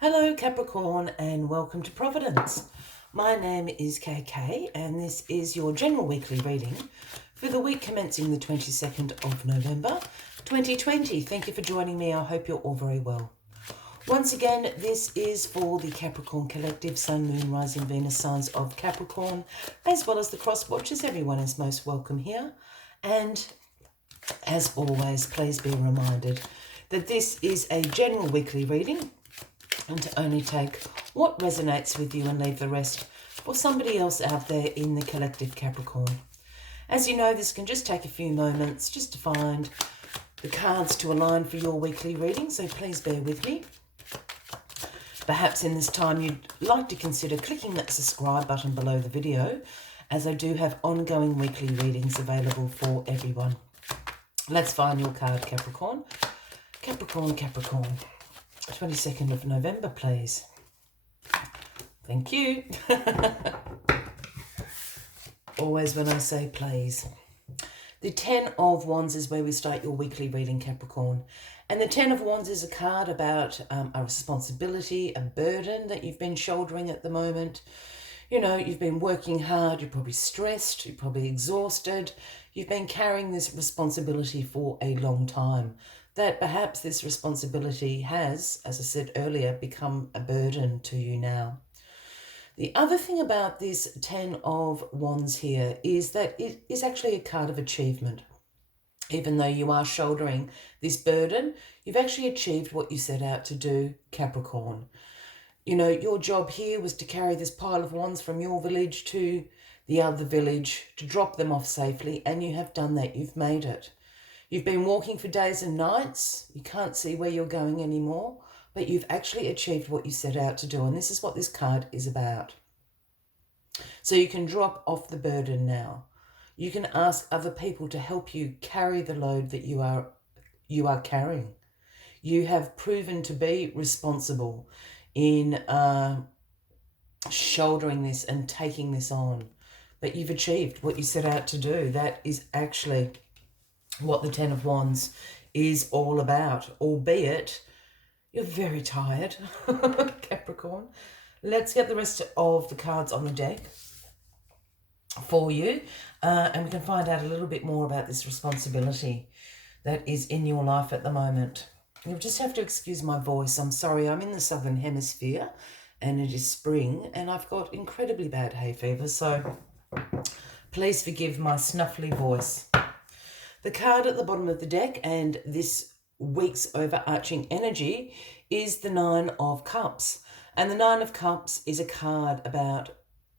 Hello Capricorn and welcome to Providence. My name is KK and this is your general weekly reading for the week commencing the 22nd of November 2020. Thank you for joining me. I hope you're all very well. Once again, this is for the Capricorn Collective, Sun, Moon, Rising, Venus signs of Capricorn, as well as the cross watchers. Everyone is most welcome here. And as always, please be reminded that this is a general weekly reading and to only take what resonates with you and leave the rest for somebody else out there in the collective Capricorn. As you know, this can just take a few moments just to find the cards to align for your weekly reading, so please bear with me. Perhaps in this time you'd like to consider clicking that subscribe button below the video, as I do have ongoing weekly readings available for everyone. Let's find your card, Capricorn. Capricorn. 22nd of November, please. Thank you. Always when I say please. The 10 of Wands is where we start your weekly reading, Capricorn. And the 10 of Wands is a card about a responsibility, a burden that you've been shouldering at the moment. You know, you've been working hard, you're probably stressed, you're probably exhausted. You've been carrying this responsibility for a long time. That perhaps this responsibility has, as I said earlier, become a burden to you now. The other thing about this 10 of Wands here is that it is actually a card of achievement. Even though you are shouldering this burden, you've actually achieved what you set out to do, Capricorn. You know, your job here was to carry this pile of wands from your village to the other village, to drop them off safely, and you have done that. You've made it. You've been walking for days and nights. You can't see where you're going anymore, but you've actually achieved what you set out to do, and this is what this card is about. So you can drop off the burden now. You can ask other people to help you carry the load that you are carrying. You have proven to be responsible in shouldering this and taking this on, but you've achieved what you set out to do. That is actually what the 10 of Wands is all about, albeit you're very tired, Capricorn. Let's get the rest of the cards on the deck for you, and we can find out a little bit more about this responsibility that is in your life at the moment. You'll just have to excuse my voice. I'm sorry, I'm in the Southern Hemisphere and it is spring and I've got incredibly bad hay fever, so please forgive my snuffly voice. The card at the bottom of the deck and this week's overarching energy is the 9 of Cups. And the 9 of Cups is a card about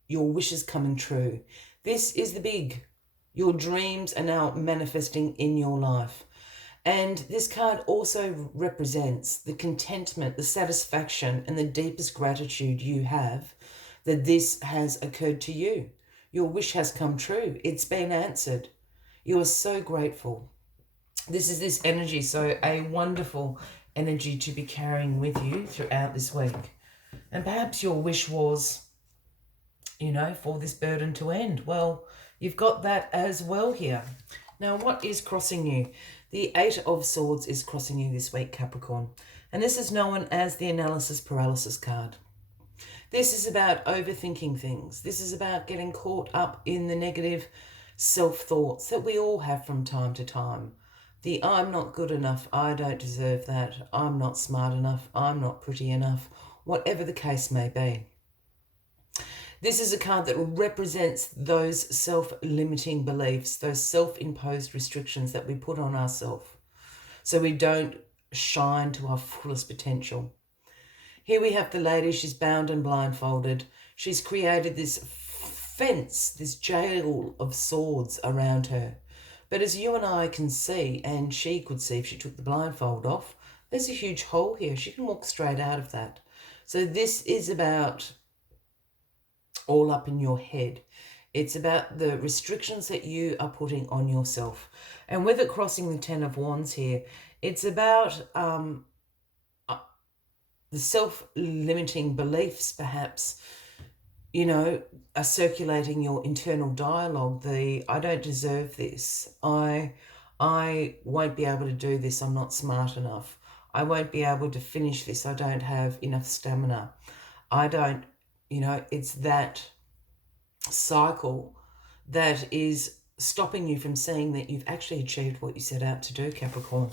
your wishes coming true. This is the big. Your dreams are now manifesting in your life. And this card also represents the contentment, the satisfaction, and the deepest gratitude you have that this has occurred to you. Your wish has come true. It's been answered. You are so grateful. This is this energy, so a wonderful energy to be carrying with you throughout this week. And perhaps your wish was, you know, for this burden to end. Well, you've got that as well here. Now, what is crossing you? The 8 of Swords is crossing you this week, Capricorn. And this is known as the analysis paralysis card. This is about overthinking things. This is about getting caught up in the negative self-thoughts that we all have from time to time. The I'm not good enough, I don't deserve that, I'm not smart enough, I'm not pretty enough, whatever the case may be. This is a card that represents those self-limiting beliefs, those self-imposed restrictions that we put on ourselves so we don't shine to our fullest potential. Here we have the lady, she's bound and blindfolded. She's created this fence, this jail of swords around her. But as you and I can see, and she could see if she took the blindfold off, there's a huge hole here. She can walk straight out of that. So this is about all up in your head. It's about the restrictions that you are putting on yourself. And with it crossing the 10 of Wands here, it's about the self-limiting beliefs, perhaps, you know, are circulating your internal dialogue. The I don't deserve this. I won't be able to do this. I'm not smart enough. I won't be able to finish this. I don't have enough stamina. I don't, it's that cycle that is stopping you from seeing that you've actually achieved what you set out to do, Capricorn.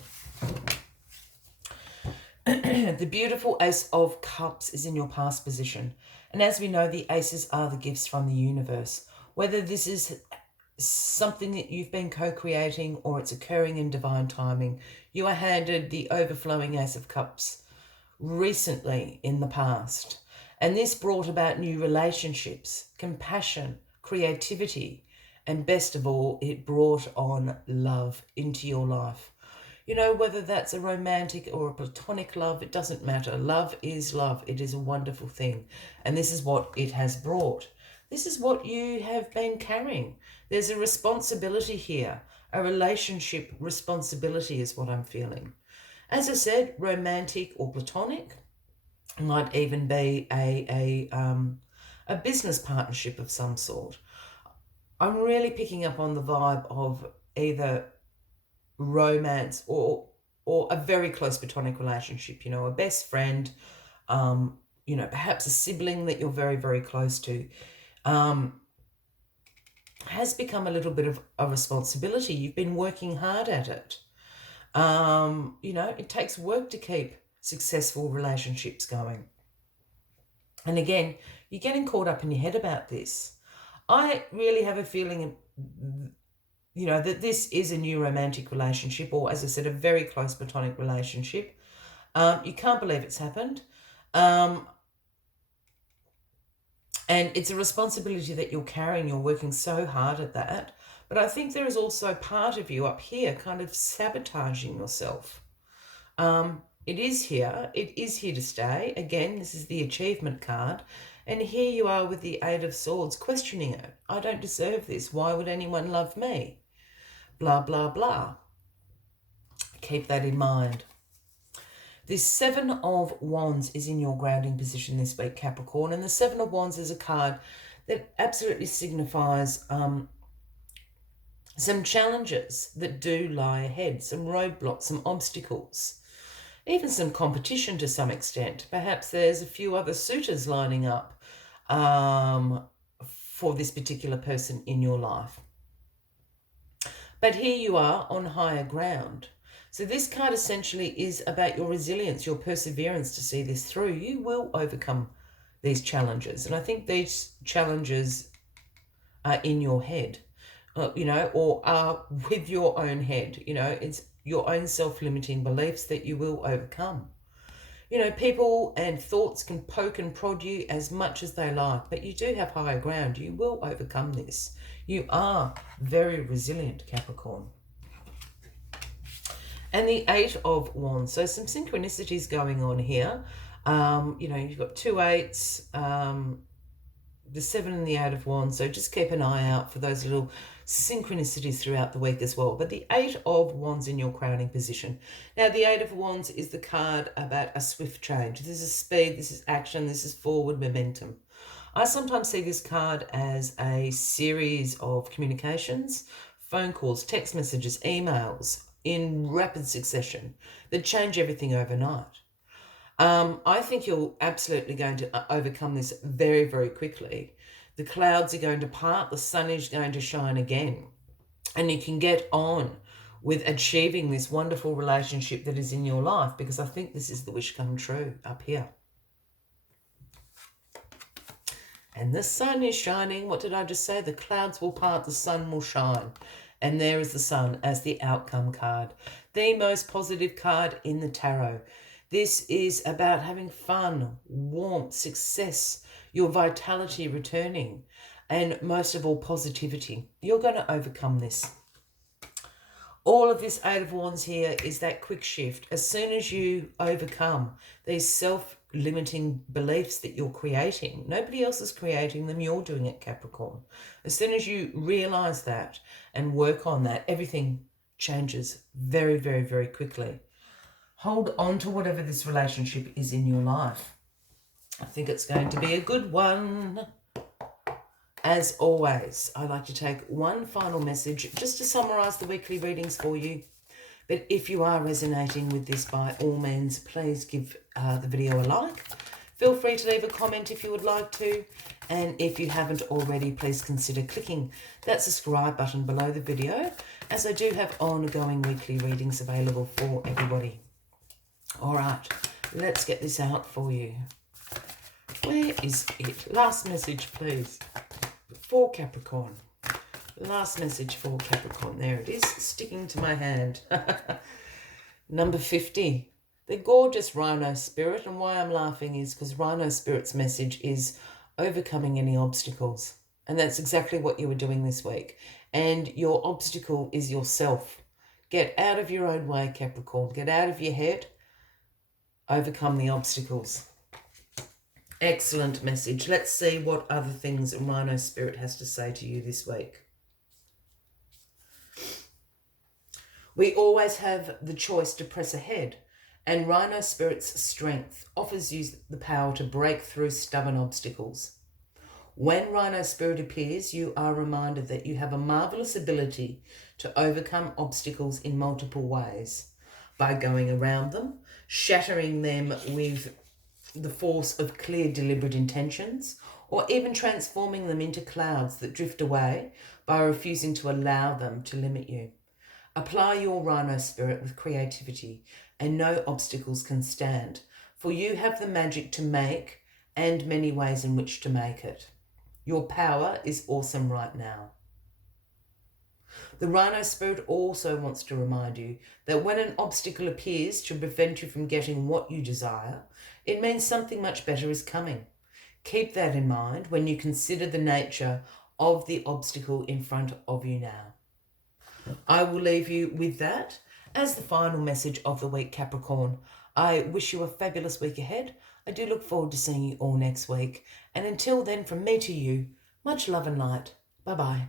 The beautiful Ace of Cups is in your past position. And as we know, the aces are the gifts from the universe. Whether this is something that you've been co-creating or it's occurring in divine timing, you are handed the overflowing Ace of Cups recently in the past. And this brought about new relationships, compassion, creativity, and best of all, it brought on love into your life. Whether that's a romantic or a platonic love, it doesn't matter. Love is love. It is a wonderful thing. And this is what it has brought. This is what you have been carrying. There's a responsibility here. A relationship responsibility is what I'm feeling. As I said, romantic or platonic. Might even be a business partnership of some sort. I'm really picking up on the vibe of either romance or a very close platonic relationship, a best friend, perhaps a sibling that you're very, very close to, has become a little bit of a responsibility. You've been working hard at it. It takes work to keep successful relationships going. And again, you're getting caught up in your head about this. I really have a feeling, that this is a new romantic relationship, or as I said, a very close platonic relationship. You can't believe it's happened. And it's a responsibility that you're carrying. You're working so hard at that. But I think there is also part of you up here kind of sabotaging yourself. It is here. It is here to stay. Again, this is the achievement card. And here you are with the Eight of Swords questioning it. I don't deserve this. Why would anyone love me? Blah, blah, blah. Keep that in mind. The Seven of Wands is in your grounding position this week, Capricorn. And the Seven of Wands is a card that absolutely signifies some challenges that do lie ahead, some roadblocks, some obstacles, even some competition to some extent. Perhaps there's a few other suitors lining up for this particular person in your life. But here you are on higher ground. So this card essentially is about your resilience, your perseverance to see this through. You will overcome these challenges. And I think these challenges are in your head, or are with your own head. It's your own self-limiting beliefs that you will overcome. People and thoughts can poke and prod you as much as they like, but you do have higher ground. You will overcome this. You are very resilient, Capricorn. And the Eight of Wands. So some synchronicities going on here. You've got two eights, the Seven and the Eight of Wands. So just keep an eye out for those little synchronicities throughout the week as well. But the Eight of Wands in your crowning position. Now, the Eight of Wands is the card about a swift change. This is speed, this is action, this is forward momentum. I sometimes see this card as a series of communications, phone calls, text messages, emails in rapid succession that change everything overnight. I think you're absolutely going to overcome this very, very quickly. The clouds are going to part, the sun is going to shine again, and you can get on with achieving this wonderful relationship that is in your life, because I think this is the wish come true up here. And the sun is shining. What did I just say? The clouds will part, the sun will shine. And there is the sun as the outcome card. The most positive card in the tarot. This is about having fun, warmth, success, your vitality returning, and most of all, positivity. You're going to overcome this. All of this Eight of Wands here is that quick shift. As soon as you overcome these self-limiting beliefs that you're creating, nobody else is creating them, you're doing it, Capricorn. As soon as you realize that and work on that, everything changes very, very, very quickly. Hold on to whatever this relationship is in your life. I think it's going to be a good one. As always, I like to take one final message just to summarize the weekly readings for you. But if you are resonating with this, by all means, please give the video a like. Feel free to leave a comment if you would like to. And if you haven't already, please consider clicking that subscribe button below the video, as I do have ongoing weekly readings available for everybody. All right, let's get this out for you. Where is it? Last message, please, for Capricorn. Last message for Capricorn. There it is, sticking to my hand. Number 50. The gorgeous Rhino Spirit. And why I'm laughing is because Rhino Spirit's message is overcoming any obstacles. And that's exactly what you were doing this week. And your obstacle is yourself. Get out of your own way, Capricorn. Get out of your head. Overcome the obstacles. Excellent message. Let's see what other things Rhino Spirit has to say to you this week. We always have the choice to press ahead, and Rhino Spirit's strength offers you the power to break through stubborn obstacles. When Rhino Spirit appears, you are reminded that you have a marvelous ability to overcome obstacles in multiple ways, by going around them, shattering them with the force of clear, deliberate intentions, or even transforming them into clouds that drift away by refusing to allow them to limit you. Apply your Rhino Spirit with creativity, and no obstacles can stand, for you have the magic to make and many ways in which to make it. Your power is awesome right now. The Rhino Spirit also wants to remind you that when an obstacle appears to prevent you from getting what you desire, it means something much better is coming. Keep that in mind when you consider the nature of the obstacle in front of you now. I will leave you with that as the final message of the week, Capricorn. I wish you a fabulous week ahead. I do look forward to seeing you all next week. And until then, from me to you, much love and light. Bye-bye.